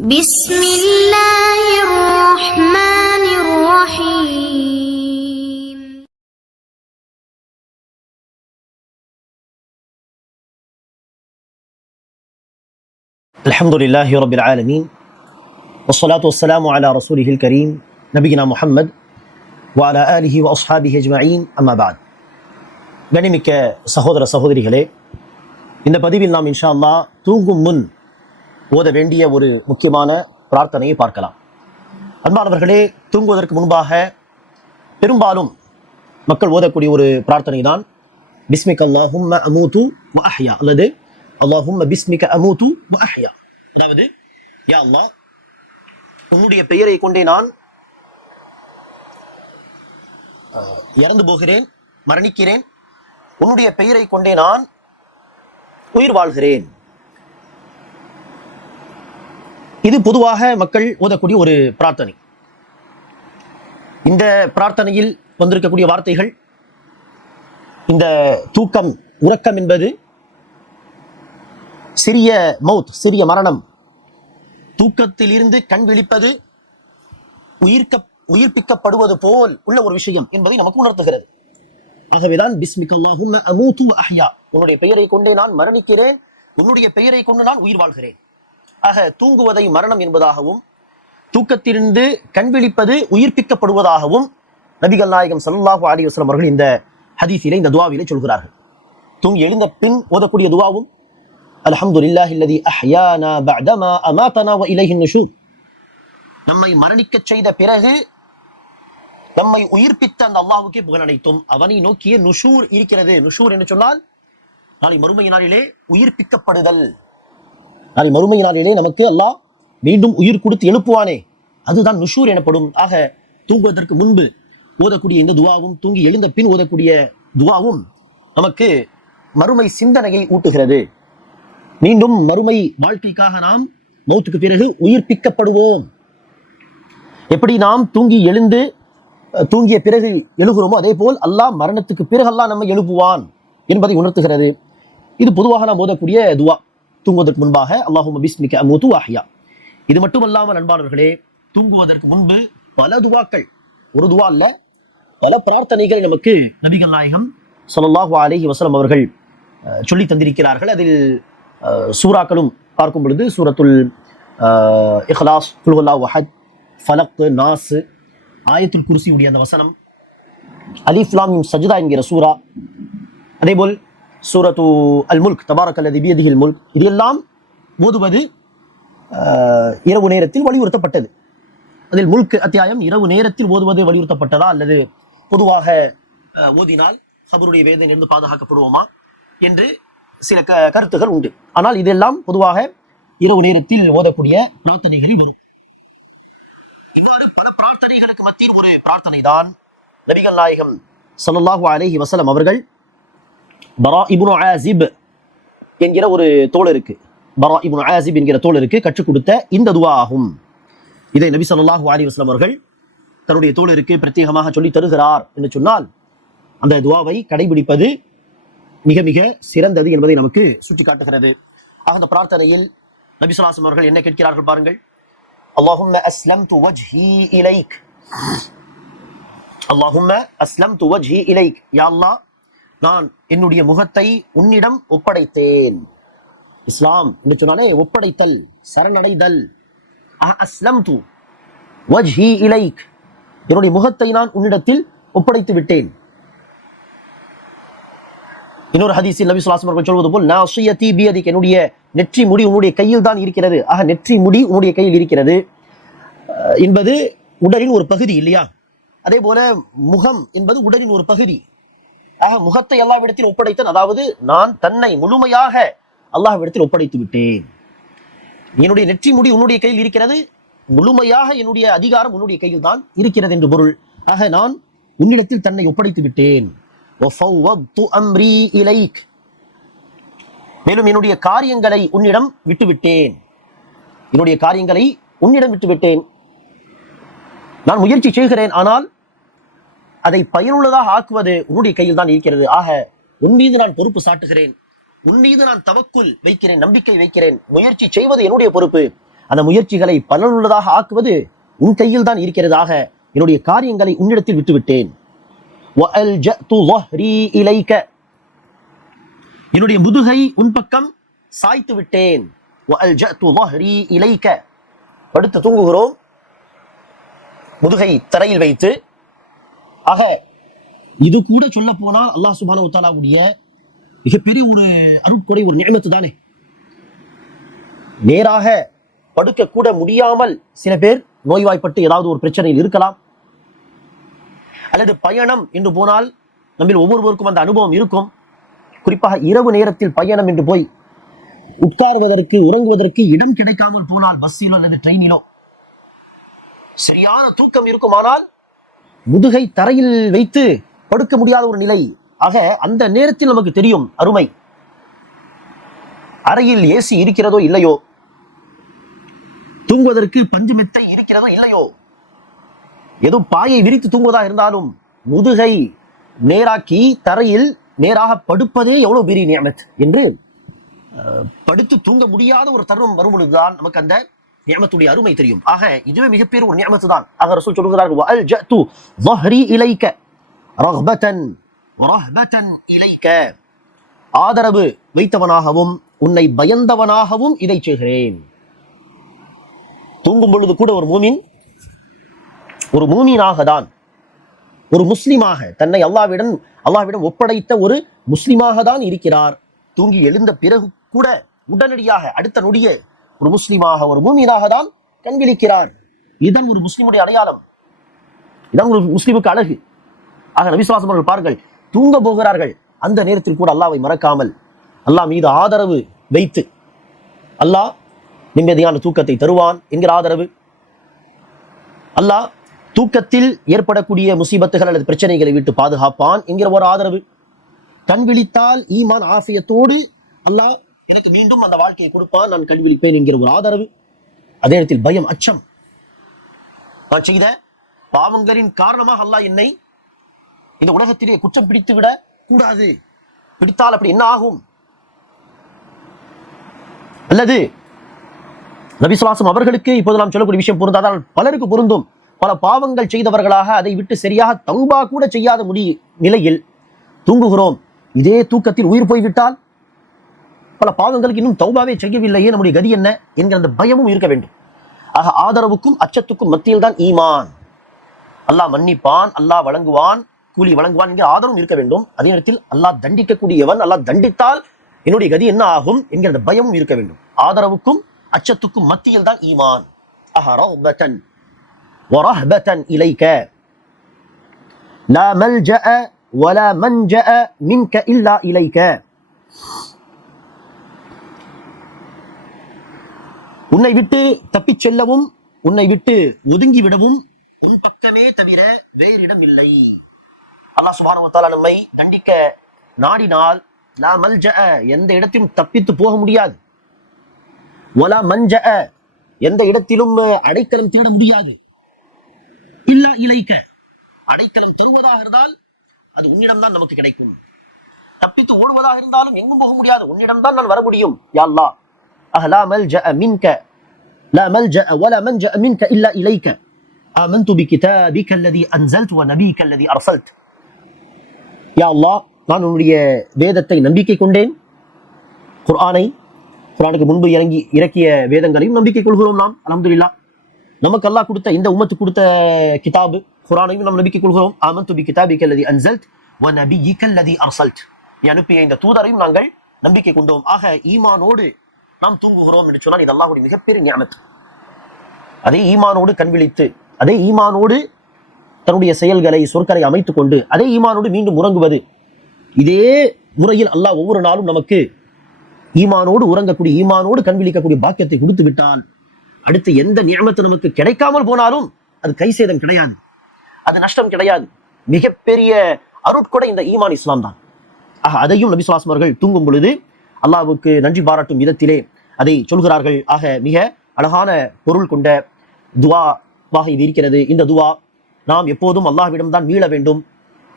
بسم الله الرحمن الرحيم. الحمد لله رب العالمين والصلاة والسلام على رسوله الكريم نبينا محمد وعلى آله وأصحابه أجمعين أما بعد. கண்ணியமிக்க சகோதர சகோதரிகளே, இந்த பதிவில் நாம் இன்ஷா அல்லாஹ் தூங்கும் முன் ஓத வேண்டிய ஒரு முக்கியமான பிரார்த்தனையை பார்க்கலாம். அன்பானவர்களே, தூங்குவதற்கு முன்பாக பெரும்பாலும் மக்கள் ஓதக்கூடிய ஒரு பிரார்த்தனை தான் பிஸ்மிக அல்லாஹும்ம அமூது வ அஹ்யா அல்லது அல்லாஹும்ம பிஸ்மிக அமூது வ அஹ்யா. அதாவது, யா அல்லாஹ், உன்னுடைய பெயரை கொண்டே நான் இறந்து போகிறேன், மரணிக்கிறேன். உன்னுடைய பெயரை கொண்டே நான் உயிர் வாழ்கிறேன். இது பொதுவாக மக்கள் ஓதக்கூடிய ஒரு பிரார்த்தனை. இந்த பிரார்த்தனையில் வந்திருக்கக்கூடிய வார்த்தைகள், இந்த தூக்கம், உறக்கம் என்பது சிறிய மௌத், சிறிய மரணம், தூக்கத்திலிருந்து கண் விழிப்பது உயிர்ப்பிக்கப்படுவது போல் உள்ள ஒரு விஷயம் என்பதை நமக்கு உணர்த்துகிறது. ஆகவேதான் பிஸ்மிக அல்லாஹும்ம அமூது வ அஹ்யா, உன்னுடைய பெயரை கொண்டே நான் மரணிக்கிறேன், உன்னுடைய பெயரை கொண்டு நான் உயிர் வாழ்கிறேன். ஆக தூங்குவதை மரணம் என்பதாகவும், தூக்கத்திலிருந்து கண் விழிப்பது உயிர்ப்பிக்கப்படுவதாகவும் நபிகள் நாயகம் ஸல்லல்லாஹு அலைஹி வஸல்லம் அவர்கள் இந்த ஹதீஸிலே, இந்த துஆவிலே சொல்கிறார்கள். தூங்கி எழுந்த பின் ஓதக்கூடிய துஆவும் அல்ஹம்துலில்லாஹில்லதி அஹ்யானா பஅதமா அமாதனா வ இலைஹின் நுஷூர். நம்மை மரணிக்க செய்த பிறகு நம்மை உயிர்ப்பித்த அந்த அல்லாஹ்வுக்கே புகழ் அனைத்தும். அவனை நோக்கிய நுஷூர் இருக்கிறது. நுஷூர் என்று சொன்னால் நாளை மறுமை நாளிலே உயிர்ப்பிக்கப்படுதல். நாளை மறுமை நாளிலே நமக்கு அல்லாஹ் மீண்டும் உயிர் கொடுத்து எழுப்புவானே, அதுதான் நுஷூர் எனப்படும். ஆக தூங்குவதற்கு முன்பு ஓதக்கூடிய இந்த துவாவும், தூங்கி எழுந்த பின் ஓதக்கூடிய துவாவும் நமக்கு மறுமை சிந்தனையை ஊட்டுகிறது. மீண்டும் மறுமை வாழ்க்கைக்காக நாம் மௌத்துக்கு பிறகு உயிர்ப்பிக்கப்படுவோம். எப்படி நாம் தூங்கி எழுந்து தூங்கிய பிறகு எழுகிறோமோ, அதே போல் அல்லாஹ் மரணத்துக்கு பிறகு அல்லாஹ் நம்மை எழுப்புவான் என்பதை உணர்த்துகிறது. இது பொதுவாக நாம் ஓதக்கூடிய துவா, தூங்குவதற்கு முன்பாக அல்லாஹும்ம பிஸ்மிக அமூது வ அஹ்யா. இது மட்டுமல்லாமல் அன்பானவர்களே, தூங்குவதற்கு முன்பு பல துவாக்கள், ஒரு துவா அல்ல, பல பிரார்த்தனைகள் நமக்கு நபிகள் நாயகம் ஸல்லல்லாஹு அலைஹி வஸல்லம் அவர்கள் சொல்லி தந்திருக்கிறார்கள். அதில் சூறாக்களும் பார்க்கும் பொழுது சூரத்துல் இக்லாஸ், குல் ஹுவல்லாஹு அஹத், ஃபலக், நாஸ், ஆயத்துல் குர்சியுடைய அந்த வசனம், அலிஃப் லாம் மீம் சஜ்தா என்கிற சூரா, அதேபோல் சூரத்து அல் முல்க், தபாரக்கல்லதி பியதிஹில் முல்க், இதெல்லாம் ஓதுவது இரவு நேரத்தில் வலியுறுத்தப்பட்டது. அதில் முல்க் அத்தியாயம் இரவு நேரத்தில் ஓதுவது வலியுறுத்தப்பட்டதா, அல்லது பொதுவாக ஓதினால் கபருடைய வேதனையிலிருந்து பாதுகாக்கப்படுவோமா என்று சில கருத்துகள் உண்டு. ஆனால் இதெல்லாம் பொதுவாக இரவு நேரத்தில் ஓதக்கூடிய பிரார்த்தனைகளில் வரும். இவ்வாறு பல பிரார்த்தனைகளுக்கு மத்தியில் ஒரு பிரார்த்தனை தான் நபிகள் நாயகம் ஸல்லல்லாஹு அலைஹி வஸல்லம் அவர்கள் பரா இப்னு ஆஸிப் என்கிற ஒரு தோழருக்கு, பரா இப்னு ஆஸிப் என்கிற தோழருக்கு கற்றுக் கொடுத்த இந்த துவா ஆகும். இதை நபி ஸல்லல்லாஹு அலைஹி வஸல்லம் அவர்கள் தன்னுடைய தோழருக்கு பிரத்யேகமாக சொல்லி தருகிறார் என்று சொன்னால், அந்த துவாவை கடைபிடிப்பது மிக மிக சிறந்தது என்பதை நமக்கு சுட்டி காட்டுகிறது. ஆக அந்த பிரார்த்தனையில் நபி ஸல்லல்லாஹு அலைஹி வஸல்லம் அவர்கள் என்ன கேட்கிறார்கள் பாருங்கள். அல்லாஹும்ம அஸ்லம்து வஜ்ஹி இலைக், அல்லாஹும்ம அஸ்லம்து வஜ்ஹி இலைக், யா அல்லாஹ், நான் என்னுடைய முகத்தை உன்னிடம் ஒப்படைத்தேன். இஸ்லாம் என்று சொன்னாலே ஒப்படைத்தல், சரணடைதல். அஸ்லம்து வஜ்ஹி இலைக், என்னுடைய முகத்தை நான் உன்னிடத்தில் ஒப்படைத்து விட்டேன். இன்னொரு ஹதீஸில் நபி ஸல்லல்லாஹு அலைஹி வஸல்லம் சொல்வது போல், நாஸியதி பியதிக், என்னுடைய நெற்றி முடி உன்னுடைய கையில் தான் இருக்கிறது. ஆக நெற்றி முடி உன்னுடைய கையில் இருக்கிறது என்பது உடலின் ஒரு பகுதி இல்லையா? அதே போல முகம் என்பது உடலின் ஒரு பகுதி. ஆக முகத்தை அல்லாஹ்விடத்தில் ஒப்படைத்தேன், அதாவது நான் தன்னை முழுமையாக அல்லாஹ்விடத்தில் ஒப்படைத்து விட்டேன். என்னுடைய நெற்றி முடி உன்னுடைய கையில் இருக்கிறது, முழுமையாக என்னுடைய அதிகாரம் உன்னுடைய கையில் தான் இருக்கிறது என்று பொருள். ஆக நான் உன்னிடத்தில் தன்னை ஒப்படைத்து விட்டேன். மேலும் என்னுடைய காரியங்களை உன்னிடம் விட்டுவிட்டேன். என்னுடைய காரியங்களை உன்னிடம் விட்டுவிட்டேன். நான் முயற்சி செய்கிறேன், ஆனால் அதை பயனுள்ளதாக ஆக்குவது உன்னுடைய கையில் தான் இருக்கிறது. ஆக உன் மீது நான் பொறுப்பு சாட்டுகிறேன், உன் மீது நான் தவக்குல் வைக்கிறேன், நம்பிக்கை வைக்கிறேன். முயற்சி செய்வது என்னுடைய பொறுப்பு. அந்த முயற்சிகளை பலனுள்ளதாக ஆக்குவது உன் கையில் தான் இருக்கிறதாக என்னுடைய காரியங்களை உன்னிடத்தில் விட்டுவிட்டேன். என்னுடைய முதுகை உன் பக்கம் சாய்த்து விட்டேன். படுத்து தூங்குகிறோம், முதுகை தரையில் வைத்து. ஆக இது கூட சொல்ல போனால் அல்லாஹ் சுப்ஹானஹு வ தஆலாவுடைய மிகப்பெரிய ஒரு அருட்கொடை, ஒரு நிஅமத்து தானே. நேராக படுக்க கூட முடியாமல் சில பேர் நோய்வாய்ப்பட்டு ஏதாவது ஒரு பிரச்சனையில் இருக்கலாம், அல்லது பயணம் என்று போனால் நம்மில் ஒவ்வொருவருக்கும் அந்த அனுபவம் இருக்கும். குறிப்பாக இரவு நேரத்தில் பயணம் என்று போய் உட்கார்வதற்கு உறங்குவதற்கு இடம் கிடைக்காமல் போனால் பஸ்ஸிலோ அல்லது ட்ரெயினிலோ சரியான தூக்கம் இருக்குமானால் முதுகை தரையில் வைத்து படுக்க முடியாத ஒரு நிலை. ஆக அந்த நேரத்தில் நமக்கு தெரியும் அருமை. அறையில் ஏசி இருக்கிறதோ இல்லையோ, தூங்குவதற்கு பஞ்சு மெத்தை இருக்கிறதோ இல்லையோ, ஏதோ பாயை விரித்து தூங்குவதாக இருந்தாலும் முதுகை நேராக்கி தரையில் நேராக படுப்பதே எவ்வளவு பெரிய நியமத் என்று படுத்து தூங்க முடியாத ஒரு தருணம் வரும் பொழுதுதான் நமக்கு அந்த நியமத்துடைய அருமை தெரியும். ஆக இதுவே மிகப்பெரிய ஒரு நியமத்து தான். ஆக ரசூல் சொல்கிறார்கள், வஅல்ஜஅது ظهري இலைக்க ரஹ்பதன் வரஹ்பதன் இலைக்க, ஆதரவு வைத்தவனாகவும் உன்னை பயந்தவனாகவும் இதை செய்கிறேன். தூங்கும் பொழுது கூட ஒரு மூமீனாக தான், ஒரு முஸ்லிமாக தன்னை அல்லாஹ்விடம் ஒப்படைத்த ஒரு முஸ்லிமாக தான் இருக்கிறார். தூங்கி எழுந்த பிறகு கூட உடனடியாக அடுத்த நொடிய ஒரு முஸ்லிமாக, ஒரு மூமீனாக தான் கண்விழிக்கிறார். இதன் ஒரு முஸ்லிமுடைய அடையாளம், இதான் ஒரு முஸ்லிமுக்கு அழகு. ஆக நபி ஸல்லல்லாஹு அலைஹி வஸல்லம் பாருங்கள், தூங்க போகிறார்கள், அந்த நேரத்தில் கூட அல்லாஹ்வை மறக்காமல் அல்லாஹ் மீது ஆதரவு வைத்து அல்லாஹ் நிம்மதியான தூக்கத்தை தருவான் என்கிற ஆதரவு, அல்லாஹ் தூக்கத்தில் ஏற்படக்கூடிய முசீபத்துகள் அல்லது பிரச்சனைகளை விட்டு பாதுகாப்பான் என்கிற ஒரு ஆதரவு, கண் விழித்தால் ஈமான் ஆஃபியத்தோடு அல்லாஹ் எனக்கு மீண்டும் அந்த வாழ்க்கையை கொடுப்பான், நான் கண் விழிப்பேன் என்கிற ஒரு ஆதரவு. அதே நேரத்தில் பயம், அச்சம், நான் செய்த பாவங்களின் காரணமாக அல்லாஹ் என்னை இந்த உலகத்திலே குற்றம் பிடித்து விட கூடாது, பிடித்தால் அப்படி என்ன ஆகும், அல்லது நபி ஸல்லல்லாஹு அலைஹி வஸல்லம் அவர்களுக்கு இப்போது நாம் சொல்லக்கூடிய விஷயம் பொருந்தாதால் பலருக்கு பொருந்தும். பல பாவங்கள் செய்தவர்களாக அதை விட்டு சரியாக தௌபா கூட செய்யாத நிலையில் தூங்குகிறோம். இதே தூக்கத்தில் உயிர் போய்விட்டால் பல பாவங்களுக்கு இன்னும் தௌபாவே செய்யவில்லையே, நம்முடைய கதி என்ன என்கிற அந்த பயமும் இருக்க வேண்டும். ஆக ஆதரவுக்கும் அச்சத்துக்கும் மத்தியில் தான் ஈமான். அல்லாஹ் மன்னிப்பான், அல்லாஹ் வழங்குவான், கூலி வழங்குவான் என்கிற ஆதரவும் இருக்க வேண்டும். அதே நேரத்தில் அல்லாஹ் தண்டிக்கக்கூடியவன், அல்லாஹ் தண்டித்தால் என்னுடைய கதி என்ன ஆகும் என்கிற அந்த பயமும் இருக்க வேண்டும். ஆதரவுக்கும் அச்சத்துக்கும் மத்தியில் தான் ஈமான். ரஹ்பதன் வரஹ்பதன் இலைக்க லா மல்ஜஅ வலா மன்ஜஅ மின்க இல்லா இலைக்க. உன்னை விட்டு தப்பிச் செல்லவும் உன்னை விட்டு ஒதுங்கி விடவும் உன் பக்கமே தவிர வேறிடம் இல்லை. அல்லாஹ் சுப்ஹானஹு வ தஆலா நம்மை தண்டிக்க நாடினால் லா மல்ஜஅ, எந்த இடத்திலும் தப்பித்து போக முடியாது, வலா மன்ஜஅ, எந்த இடத்திலும் அடைக்கலம் தேட முடியாது, இல்லா இலைக்க, அடைக்கலம் தருவதாக இருந்தால் அது உன்னிடம் தான் நமக்கு கிடைக்கும். தப்பித்து ஓடுவதாக இருந்தாலும் எங்கும் போக முடியாது, உன்னிடம் தான் நான் வர முடியும். யா அல்லாஹ், லா மல்ஜஅ மின்க லா மல்ஜஅ வலா மன்ஜஅ மின்க இல்லா இலைக்க ஆமன்து பிகிதாபிக அல்லதி அன்ஸல்த வ நபியிக அல்லதி அர்ஸல்த. யா அல்லாஹ், நான் உன்னுடைய வேதத்தை நம்பிக்கை கொண்டேன், குர்ஆனுக்கு முன்பு இறக்கிய வேதங்களையும் நம்பிக்கை கொள்கிறோம். நாம் அல்ஹம்துலில்லாஹ், நமக்கு அல்லாஹ் கொடுத்த இந்த உம்மத்து கொடுத்த கிதாபு குர்ஆனையும் நாம் நம்பிக்கை கொள்கிறோம். ஆமன்து பிகிதாபிக அல்லதி அன்ஸல்த வ நபியிக அல்லதி அர்ஸல்த, நீ அனுப்பிய இந்த தூதரையும் நாங்கள் நம்பிக்கை கொண்டோம். ஆக ஈமானோடு நாம் தூங்குகிறோம் என்று சொன்னால் இது அல்லாஹ்வுடைய மிகப்பெரிய நிஅமத். அதே ஈமானோடு கண்விழித்து, அதே ஈமானோடு தன்னுடைய செயல்களை சொற்களை அமைத்துக் கொண்டு, அதே ஈமானோடு மீண்டும் உறங்குவது, இதே முறையில் அல்லாஹ் ஒவ்வொரு நாளும் நமக்கு ஈமானோடு உறங்கக்கூடிய, ஈமானோடு கண்விழிக்கக்கூடிய பாக்கியத்தை கொடுத்து விட்டால் அடுத்து எந்த நியமத்து நமக்கு கிடைக்காமல் போனாலும் அது கை சேதம் கிடையாது, அது நஷ்டம் கிடையாது. மிகப்பெரிய அருட்கொடை இந்த ஈமான் இஸ்லாம் தான். ஆக அதையும் நபி ஸல்லல்லாஹு அலைஹி வஸல்லம் அவர்கள் தூங்கும் பொழுது அல்லாஹ்வுக்கு நன்றி பாராட்டும் விதத்திலே அதை சொல்கிறார்கள். ஆக மிக அழகான பொருள் கொண்ட துவாவாக இது இருக்கிறது. இந்த துவா நாம் எப்போதும் அல்லாஹ்விடம் தான் மீள வேண்டும்,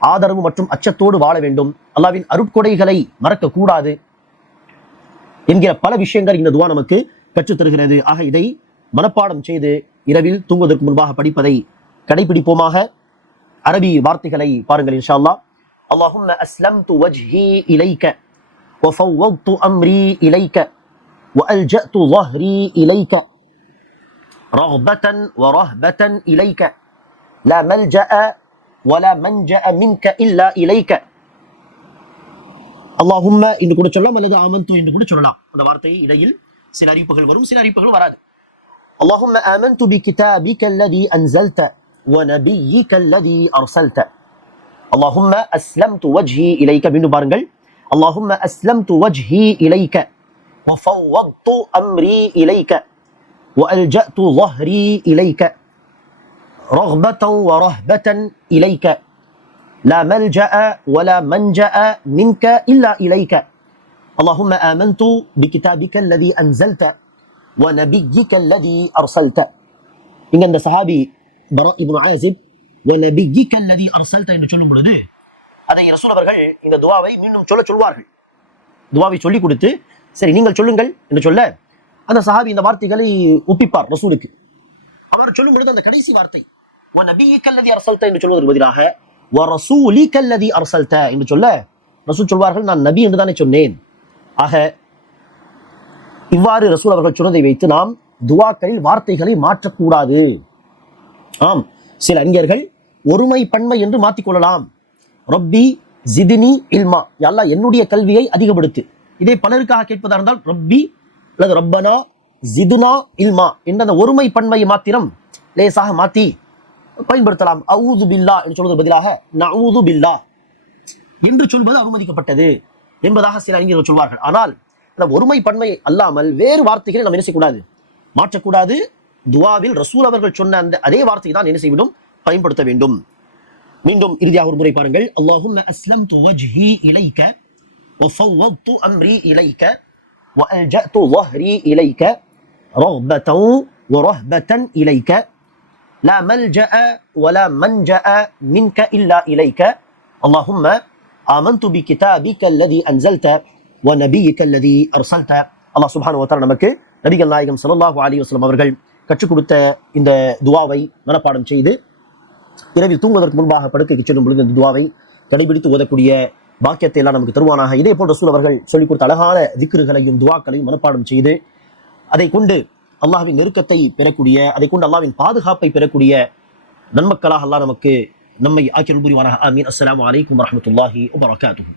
ஆதரவு மற்றும் அச்சத்தோடு வாழ வேண்டும், அல்லாஹ்வின் அருட்கொடைகளை மறக்க கூடாது என்கிற பல விஷயங்கள் இந்த துவா நமக்கு கற்றுத் தருகிறது. ஆக இதை மனப்பாடம் செய்து இரவில் தூங்குவதற்கு முன்பாக படிப்பதை கடைபிடிப்போமாக. அரபி வார்த்தைகளை பாருங்கள் இன்ஷா அல்லாஹ். அல்லாஹும்ம அஸ்லம்து வஜ்ஹி இலைக்க வஃபவ்வத்து அம்ரி இலைக்க வஅல்ஜஅது ظهري இலைக்க ரஹ்பத்தன் வரஹ்பத்தன் இலைக்க லா மல்ஜஅ வலா மன்ஜஅ மின்க இல்லா இலைக்க. அல்லாஹும்ம என்று கூட சொல்லலாம், அல்லது ஆமன்து என்று கூட சொல்லலாம். அந்த வார்த்தையை இடையில் சில அறிவிப்புகள் வரும், சில அறிவிப்புகள் வராது. اللهم آمنت بكتابك الذي أنزلت ونبيك الذي أرسلت. اللهم أسلمت وجهي إليك. மீண்டும் பாருங்கள். اللهم أسلمت وجهي إليك وفوضت أمري إليك وألجأت ظهري إليك رغبة ورهبة إليك لا ملجأ ولا منجأ منك إلا إليك. اللهم آمنت بكتابك الذي أنزلت وَنَبِيِّكَ الَّذِي أَرْسَلْتَ. இங்க இந்த சஹாபி பரா இப்னு ஆசிப் وَنَبِيِّكَ الَّذِي أَرْسَلْتَ என்று சொல்லும் பொழுது அதை ரசூல் அவர்கள் இந்த துஆவை மீண்டும் சொல்வார்கள். துஆவை சொல்லி கொடுத்து சரி நீங்கள் சொல்லுங்கள் என்று சொல்ல அந்த சஹாபி இந்த வார்த்தைகளை ஒப்பிப்பார் ரசூலுக்கு. அவர் சொல்லும் பொழுது அந்த கடைசி வார்த்தை وَنَبِيِّكَ الَّذِي أَرْسَلْتَ என்று சொல்வதற்கு பதிலாக وَرَسُولِكَ الَّذِي أَرْسَلْتَ என்று சொல்ல ரசூல் சொல்வார்கள், நான் நபி என்று தானே சொன்னேன். ஆக இவ்வாறு ரசூல் அவர்கள் சொன்னதை வைத்து நாம் துஆக்களில் வார்த்தைகளை மாற்றக்கூடாது. ஆம், சில அறிஞர்கள் ஒருமை பன்மை என்று மாற்றிக்கொள்ளலாம். ரப்பி ஜிதினி இல்மா, யா அல்லாஹ் என்னுடைய கல்வியை அதிகப்படுத்து. இதே பலருக்காக கேட்பதா இருந்தால் ரப்பி அல்லது ரப்பனா ஜிதுனா இல்மா என்ற அந்த ஒருமை பன்மையை மாத்திரம் லேசாக மாற்றி பயன்படுத்தலாம். அஊது பில்லா என்று சொல்வதற்கு பதிலாக நஊது பில்லா என்று சொல்வது அனுமதிக்கப்பட்டது என்பதாக சில அறிஞர்கள் சொல்வார்கள். ஆனால் ஒருமை பன்மை அல்லாமல் வேறு வார்த்தைகளை நாம் என்ன செய்யக்கூடாது, மாற்றக்கூடாது. துஆவில் ரசூல் அவர்கள் சொன்ன அந்த அதே வார்த்தை தான் என்ன செய்யணும், பயன்படுத்த வேண்டும். மீண்டும் இறுதியாக ஒரு முறை பாருங்கள். அல்லாஹும்ம அஸ்லம்து வஜ்ஹி இலைக்க வஃபவ்வத்து அம்ரி இலைக்க வஅல்ஜஅது ظهري இலைக்க ரஹ்பத்தன் வரஹ்பத்தன் இலைக்க லா மல்ஜஅ வலா மன்ஜஅ மின்க இல்லா இலைக்க. அல்லாஹும்ம ஆமன்து பிகிதாபிக அல்லதி அன்ஸல்த وَنَبِيِّكَ الَّذِي أَرْسَلْتَ. அல்லாஹ் சுப்ஹானஹு வ தஆலா நமக்கு நபிகள் நாயகம் ஸல்லல்லாஹு அலைஹி வஸல்லம் அவர்கள் கற்றுக் கொடுத்த இந்த துஆவை மனப்பாடம் செய்து இரவில் தூங்குவதற்கு முன்பாக படுக்கைக்கு செல்லும் பொழுது இந்த துஆவை கடைபிடித்து ஓதக்கூடிய பாக்கியத்தை எல்லாம் நமக்கு தருவானாக. இதே போல் ரசூல் அவர்கள் சொல்லிக் கொடுத்த அழகான திக்ருகளையும் துஆக்களையும் மனப்பாடம் செய்து அதை கொண்டு அல்லாஹ்வின் நெருக்கத்தை பெறக்கூடிய, அதை கொண்டு அல்லாஹ்வின் பாதுகாப்பை பெறக்கூடிய நன்மக்களாக அல்லாஹ் நம்மை ஆக்கியருள் புரிவானாக. ஆமீன். அஸ்ஸலாமு அலைக்கும் வரஹ்மத்துல்லாஹி வபரகாத்துஹு.